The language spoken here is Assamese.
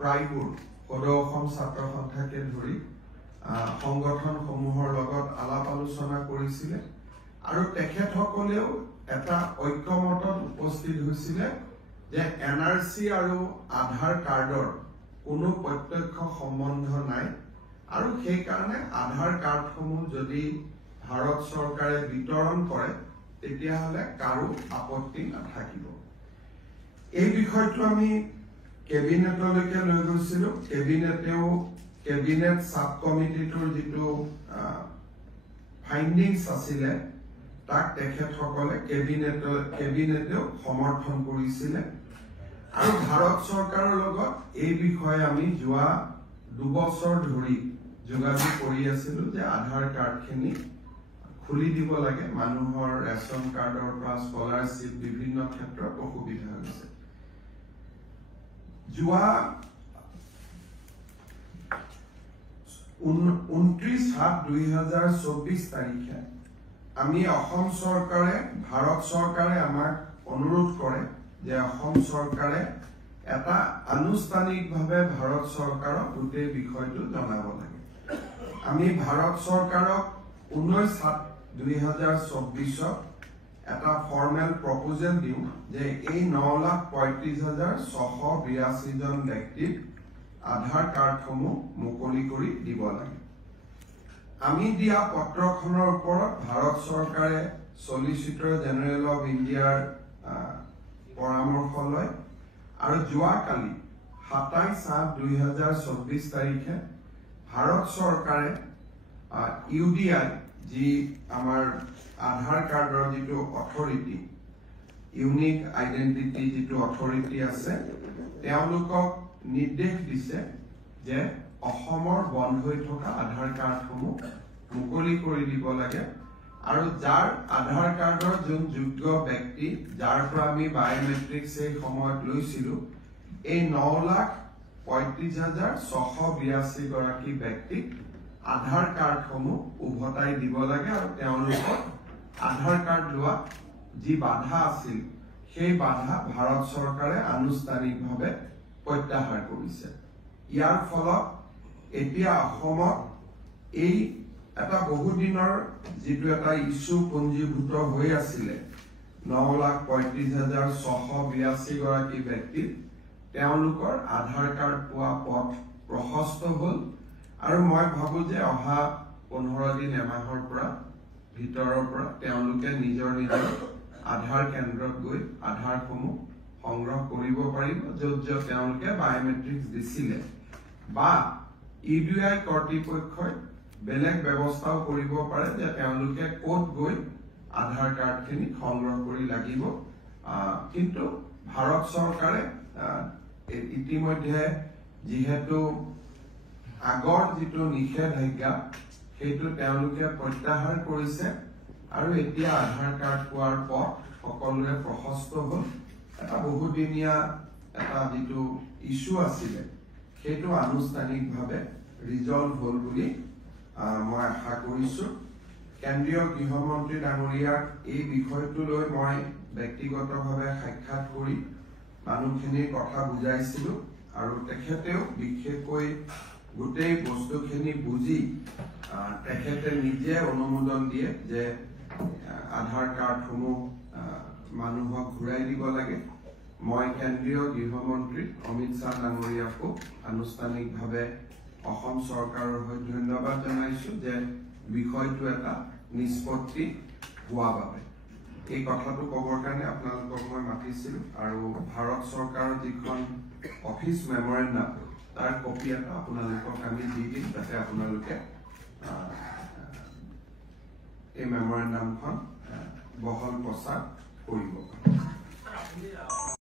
প্ৰায়বোৰ সদৌ অসম ছাত্ৰ সন্থাকে ধৰি সংগঠনসমূহৰ লগত আলাপ আলোচনা কৰিছিলে আৰু তেখেতসকলেও এটা ঐক্যমতত উপস্থিত হৈছিলে যে এনআৰসি আৰু আধাৰ কাৰ্ডৰ কোনো প্ৰত্যক্ষ সম্বন্ধ নাই আৰু সেই কাৰণে আধাৰ কাৰ্ডসমূহ যদি ভাৰত চৰকাৰে বিতৰণ কৰে তেতিয়াহলে কাৰো আপত্তি নাথাকিব। এই বিষয়টো আমি কেবিনেটলৈকে লৈ গৈছিলো। কেবিনেট সাব কমিটিটোৰ যিটো ফাইন্ডিংছ আছিলে তাক তেখেতসকলে কেবিনেটেও সমৰ্থন কৰিছিলে আৰু ভাৰত চৰকাৰৰ লগত এই বিষয়ে আমি যোৱা 2 বছৰ ধৰি যোগাযোগ কৰি আছিলো যে আধাৰ কাৰ্ডখিনি খুলি দিব লাগে। মানুহৰ ৰেচন কাৰ্ডৰ পৰা স্কলাৰশ্বিপ বিভিন্ন ক্ষেত্ৰত অসুবিধা হৈছে। যোৱা 29/7/2024 তাৰিখে আমি অসম চৰকাৰে ভাৰত চৰকাৰে আমাক অনুৰোধ কৰে যে অসম চৰকাৰে এটা আনুষ্ঠানিকভাৱে ভাৰত চৰকাৰক গোটেই বিষয়টো জনাব লাগে। আমি ভাৰত চৰকাৰক 19/7/2024 এটা ফৰ্মেল প্ৰপোজেল দিওঁ যে এই 9,35,682 জন ব্যক্তিক আধাৰ কাৰ্ডসমূহ মুকলি কৰি দিব লাগে। আমি দিয়া পত্ৰখনৰ ওপৰত ভাৰত চৰকাৰে সলিচিটৰ জেনেৰেল অফ ইণ্ডিয়াৰ পৰামৰ্শ লয় আৰু যোৱাকালি 27/8/2024 তাৰিখে ভাৰত চৰকাৰে ইউডিআই যি আমাৰ আধাৰ কাৰ্ডৰ যিটো অথৰিটি ইউনিক আইডেন্টিটি যিটো অথৰিটি আছে তেওঁলোকক নিৰ্দেশ দিছে যে অসমৰ বন্ধ হৈ থকা আধাৰ কাৰ্ডসমূহ মুকলি কৰি দিব লাগে আৰু যাৰ আধাৰ কাৰ্ডৰ যোন যোগ্য ব্যক্তি যাৰ পৰা আমি বায়োমেট্ৰিক্স এই সময়ত লৈছিলো এই 9,35,682 গৰাকী ব্যক্তিক আধাৰ কাৰ্ডসমূহ উভতাই দিব লাগে আৰু তেওঁলোকৰ আধাৰ কাৰ্ড লোৱা যি বাধা আছিল সেই বাধা ভাৰত চৰকাৰে আনুষ্ঠানিকভাৱে প্ৰত্যাহাৰ কৰিছে। ইয়াৰ ফলত এতিয়া অসমত এই এটা বহুদিনৰ যিটো এটা ইস্যু পঞ্জীভূত হৈ আছিলে 9,35,682 গৰাকী ব্যক্তি তেওঁলোকৰ আধাৰ কাৰ্ড পোৱা পথ প্ৰশস্ত হ'ল আৰু মই ভাবো যে অহা 15 দিন এমাহৰ পৰা ভিতৰৰ পৰা তেওঁলোকে নিজৰ আধাৰ কেন্দ্ৰত গৈ আধাৰসমূহ সংগ্ৰহ কৰিব পাৰিব য'ত তেওঁলোকে বায়োমেট্ৰিক্স দিছিলে বা ইউডিআই কৰ্তৃপক্ষই বেলেগ ব্যৱস্থাও কৰিব পাৰে যে তেওঁলোকে ক'ত গৈ আধাৰ কাৰ্ডখিনি সংগ্ৰহ কৰি লাগিব। কিন্তু ভাৰত চৰকাৰে ইতিমধ্যে যিহেতু আগৰ যিটো নিষেধাজ্ঞা সেইটো তেওঁলোকে প্ৰত্যাহাৰ কৰিছে আৰু এতিয়া আধাৰ কাৰ্ড পোৱাৰ পথ সকলোৰে প্ৰশস্ত হ'ল। এটা বহুদিনীয়া এটা যিটো ইস্যু আছিলে সেইটো আনুষ্ঠানিকভাৱে ৰিজলভ হ'ল বুলি মই আশা কৰিছো। কেন্দ্ৰীয় গৃহমন্ত্ৰী ডাঙৰীয়াক এই বিষয়টো লৈ মই ব্যক্তিগতভাৱে সাক্ষাৎ কৰি মানুহখিনিৰ কথা বুজাইছিলো আৰু তেখেতেও বিশেষকৈ গোটেই বস্তুখিনি বুজি তেখেতে নিজে অনুমোদন দিয়ে যে আধাৰ কাৰ্ডসমূহ মানুহক ঘূৰাই দিব লাগে। মই কেন্দ্ৰীয় গৃহমন্ত্ৰী অমিত শ্বাহ ডাঙৰীয়াকো আনুষ্ঠানিকভাৱে অসম চৰকাৰৰ হৈ ধন্যবাদ জনাইছো যে বিষয়টো এটা নিষ্পত্তি হোৱা বাবে। এই কথাটো ক'বৰ কাৰণে আপোনালোকক মই মাতিছিলো আৰু ভাৰত চৰকাৰৰ যিখন অফিচ মেমৰেণ্ডাম তাৰ কপি এটা আপোনালোকক আমি দি দিম যাতে আপোনালোকে এই মেমৰেণ্ডামখন বহল প্ৰচাৰ কৰিব পাৰে।